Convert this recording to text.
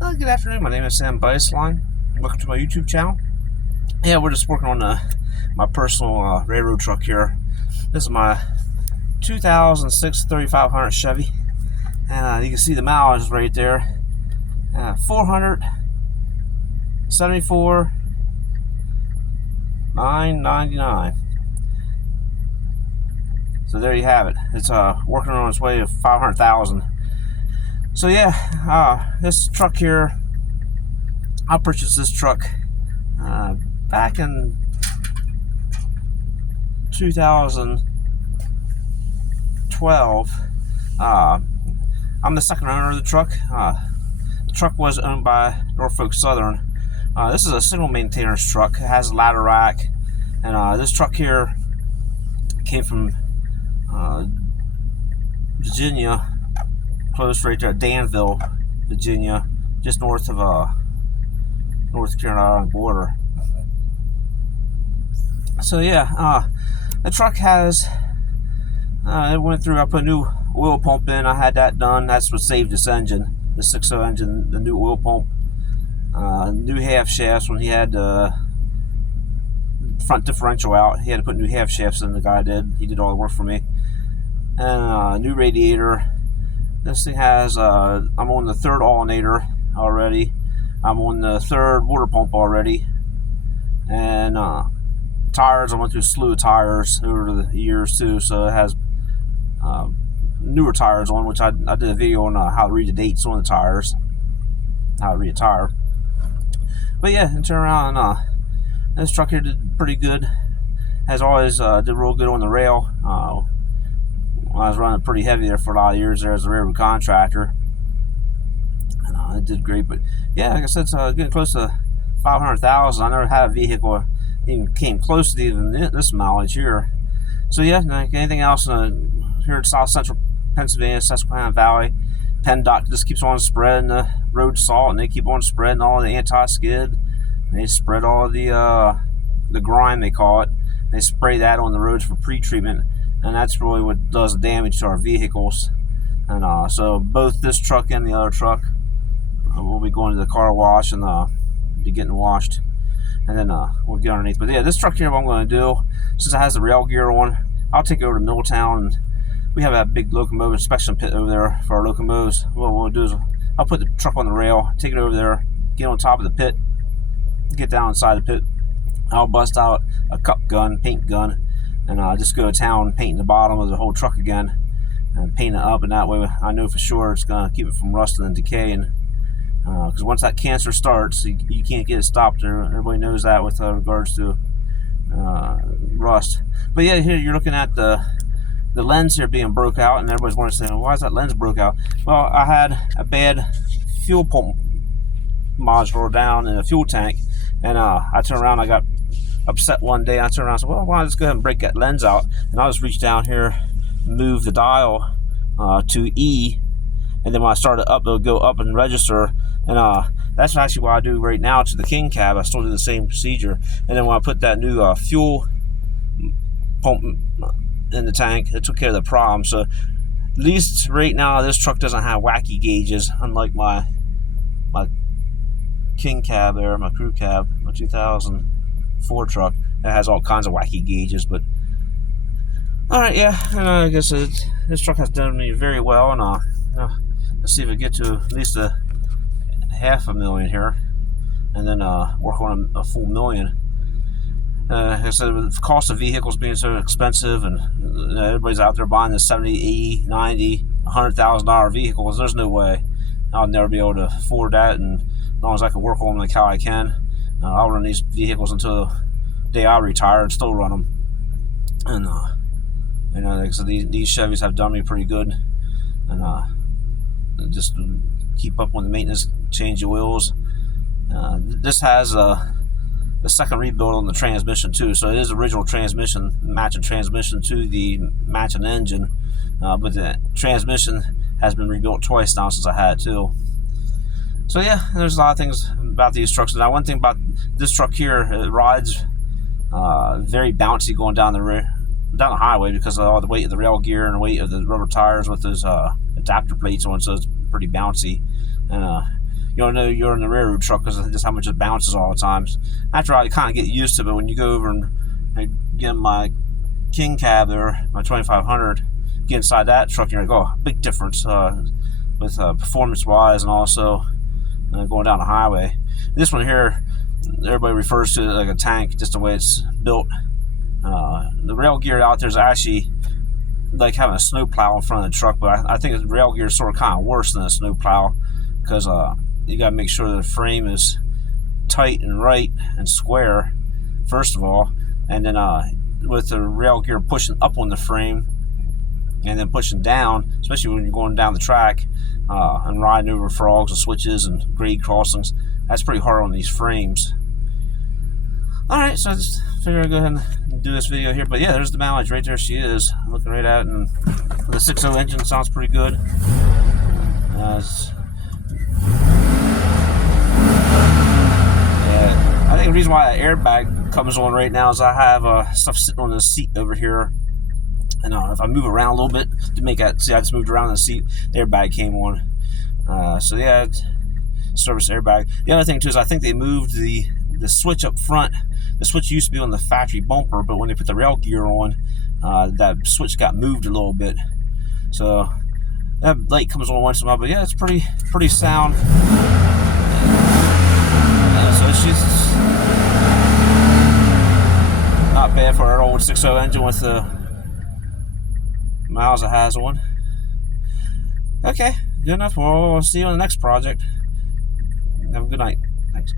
Good afternoon. My name is Sam Beisline. Welcome to my YouTube channel. Yeah, we're just working on my personal railroad truck here. This is my 2006 3500 Chevy, and you can see the mileage right there. 474,999. So there you have it. It's working on its way to 500,000. So yeah, this truck here, I purchased this truck back in 2012. I'm the second owner of the truck. The truck was owned by Norfolk Southern. This is a single maintenance truck. It has a ladder rack, and this truck here came from Virginia, close right there at Danville, Virginia, just north of North Carolina border. So yeah, the truck has it went through. I put a new oil pump in. I had that done. That's what saved this engine, the 6.0 engine, the new oil pump, new half shafts. When he had the front differential out, he had to put new half shafts in. The guy did. He did all the work for me. And new radiator. This thing has I'm on the third alternator already. I'm on the third water pump already. And tires, I went through a slew of tires over the years too, so it has newer tires on, which I did a video on how to read the dates on the tires, how to read a tire. But yeah, and turn around, this truck here did pretty good. As always, did real good on the rail. I was running pretty heavy there for a lot of years there as a railroad contractor, and it did great. But yeah, like I said, it's getting close to 500,000. I never had a vehicle even came close to even this mileage here. So yeah, like anything else here in South Central Pennsylvania, Susquehanna Valley, PennDOT just keeps on spreading the road salt, and they keep on spreading all the anti-skid. They spread all the grime, they call it. They spray that on the roads for pre-treatment, and that's really what does the damage to our vehicles. And so both this truck and the other truck will be going to the car wash and be getting washed, and then we'll get underneath. But yeah, this truck here, what I'm going to do, since it has the rail gear on, I'll take it over to Middletown, and we have a big locomotive inspection pit over there for our locomotives. What we'll do is I'll put the truck on the rail, take it over there, get on top of the pit, get down inside the pit. I'll bust out a cup gun, paint gun, and just go to town painting the bottom of the whole truck again and paint it up, and that way I know for sure it's going to keep it from rusting and decaying. Because once that cancer starts, you can't get it stopped. Everybody knows that with regards to rust. But yeah, here you're looking at the lens here being broke out, and everybody's wondering, well, why is that lens broke out? Well, I had a bad fuel pump module down in a fuel tank, and I turned around, I got upset one day. I turned around and said, well, why don't I just go ahead and break that lens out? And I just reached down here, move the dial to E, and then when I started up, it'll go up and register. And that's actually what I do right now to the King cab. I still do the same procedure. And then when I put that new fuel pump in the tank, it took care of the problem. So at least right now, this truck doesn't have wacky gauges, unlike my King cab there, my crew cab, my 2004 truck. It has all kinds of wacky gauges. But all right, yeah, I guess this truck has done me very well. And let's see if we get to at least a $500,000 here, and then work on a full $1 million. Like I said, with the cost of vehicles being so expensive, and everybody's out there buying the $70,000, $80,000, $100,000 vehicles, there's no way I'll never be able to afford that. And as long as I can work on them like how I can, I'll run these vehicles until the day I retire and still run them. And like I said, these Chevys have done me pretty good, and just keep up on the maintenance, change the oils. This has the second rebuild on the transmission too, so it is original transmission, matching transmission to the matching engine, but the transmission has been rebuilt twice now since I had it too. So yeah, there's a lot of things about these trucks. Now, one thing about this truck here, it rides very bouncy going down the highway because of all the weight of the rail gear and the weight of the rubber tires with those adapter plates on, so it's pretty bouncy. And don't know you're in the railroad truck because of just how much it bounces all the time. After I kind of get used to it, when you go over and I get in my King cab there, my 2500, get inside that truck, you're like, oh, big difference with performance-wise and also going down the highway. This one here, everybody refers to it like a tank, just the way it's built. The rail gear out there is actually like having a snow plow in front of the truck, but I think the rail gear is sort of kind of worse than a snow plow because you got to make sure the frame is tight and right and square, first of all, and then with the rail gear pushing up on the frame and then pushing down, especially when you're going down the track and riding over frogs and switches and grade crossings, that's pretty hard on these frames. Alright, so I just figured I'd go ahead and do this video here. But yeah, there's the mileage right there. She is. I'm looking right at it, and the 6.0 engine sounds pretty good. Yeah, I think the reason why the airbag comes on right now is I have stuff sitting on the seat over here. And if I move around a little bit to make that, see, I just moved around in the seat, the airbag came on. So yeah, service airbag. The other thing too is I think they moved the switch up front. The switch used to be on the factory bumper, but when they put the rail gear on, that switch got moved a little bit. So that light comes on once in a while, but yeah, it's pretty sound. So she's not bad for an old 6.0 engine with the miles it has on. Okay, good enough. We'll see you on the next project. Have a good night. Thanks.